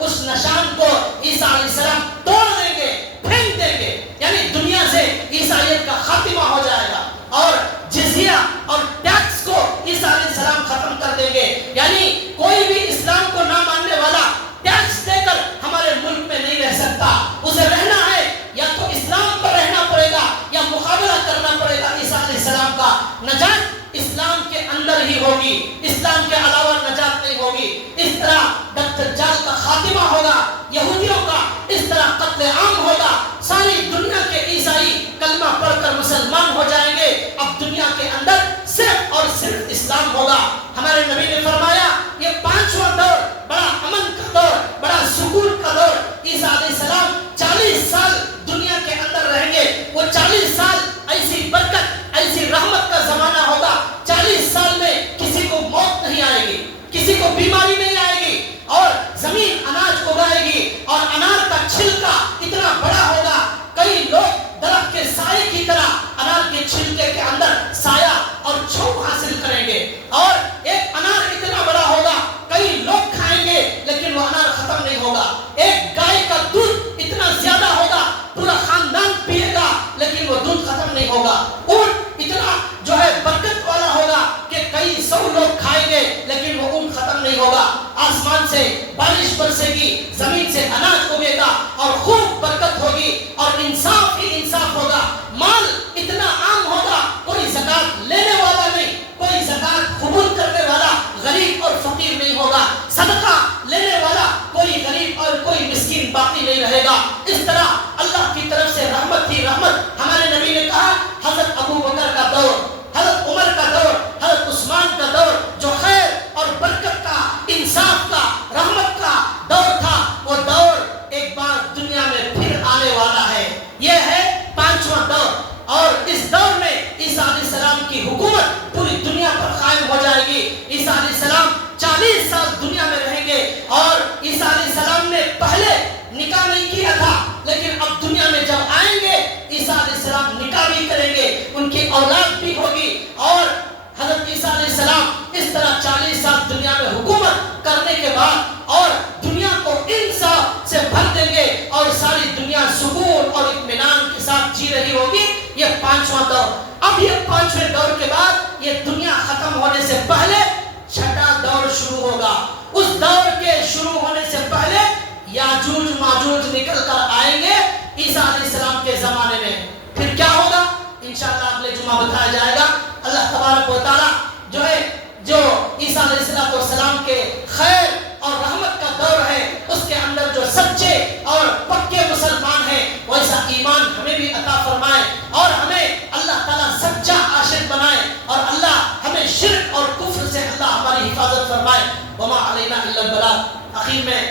اس نشان کو عیسیٰ علیہ السلام توڑ دیں گے، پھینک دیں گے، یعنی دنیا سے عیسائیت کا خاتمہ ہو جائے گا، اور جزیہ اور ٹیکس کو عیسیٰ علیہ السلام ختم کر دیں گے، یعنی کوئی بھی اسلام کو نہ ماننے والا ٹیکس دے کر ہمارے ملک میں نہیں رہ سکتا، اسے رہنا ہے یا تو اسلام پر رہنا پڑے گا یا مقابلہ کرنا پڑے گا عیسیٰ علیہ السلام کا۔ نجات اسلام کے اندر ہی ہوگی، اسلام کے علاوہ نجات نہیں ہوگی۔ اس طرح دجال کا خاتمہ ہوگا، یہودیوں کا اس طرح قتل عام ہوگا، ساری دنیا کے عیسائی کلمہ پڑھ کر مسلمان ہو جائیں گے۔ اب دنیا کے اندر صرف اور صرف اسلام ہوگا۔ ہمارے نبی نے فرمایا یہ پانچواں دور بڑا امن کا دور، بڑا سکون کا دور۔ عیسیٰ علیہ السلام 40 سال دنیا کے اندر رہیں گے، وہ 40 سال ایسی برکت ہوگا. اونٹ اتنا جو ہے برکت والا ہوگا کہ کئی 100 لوگ کھائیں گے لیکن وہ اونٹ ختم نہیں ہوگا. آسمان سے بارش برسے گی, زمین سے اناج اگے گا اور خوب برکت ہوگی اور انصاف ہی انصاف ہوگا. مال اتنا عام ہوگا, کوئی زکات لینے والا نہیں, کوئی زکات قبول کرنے والا غریب اور فقیر نہیں ہوگا, صدقہ لینے والا کوئی غریب اور کوئی مسکین باقی نہیں رہے گا. اس طرح اللہ کی طرف سے رحمت ہی رحمت. ہمارے نبی نے کہا حضرت ابو بکر کا دور, حضرت عمر کا دور, حضرت عثمان کا دور جو خیر اور برکت کا, انصاف کا, رحمت کا دور تھا, وہ دور ایک بار دنیا میں پھر آنے والا ہے. یہ ہے 5واں دور اور اس دور میں عیسیٰ علیہ السلام کی حکومت پوری دنیا پر قائم ہو جائے گی. عیسیٰ علیہ السلام 40 سال دنیا میں رہیں گے اور عیسیٰ علیہ السلام نے پہلے نکاح نہیں کیا تھا لیکن اب دنیا میں جب آئیں گے عیسیٰ علیہ السلام نکاح بھی کریں گے, ان کی اولاد بھی ہوگی اور حضرت عیسیٰ علیہ السلام اس طرح 40 سال دنیا میں حکومت کرنے کے بعد اور دنیا کو انصاف سے بھر دیں گے اور ساری دنیا سکون اور اطمینان کے ساتھ جی رہی ہوگی. یہ 5واں دور. اب یہ 5ویں دور کے بعد یہ دنیا ختم ہونے سے پہلے 6واں دور شروع ہوگا. اس دور کے شروع ہونے سے پہلے یاجوج ماجوج نکل کر آئیں گے عیسیٰ علیہ السلام کے زمانے میں. پھر کیا ہوگا انشاءاللہ اگلے جمعہ بتایا جائے گا. اللہ تبارک و تعالی جو ہے جو عیسیٰ علیہ السلام کے خیر اور رحمت کا دور ہے اس کے اندر جو سچے اور پکے مسلمان ہیں ویسا ایمان ہمیں بھی عطا فرمائے اور ہمیں اللہ تعالیٰ سچا عاشق بنائے اور اللہ ہمیں شرک اور کفر سے اللہ ہماری حفاظت فرمائے. وما علینا الا البلاغ. اخیر میں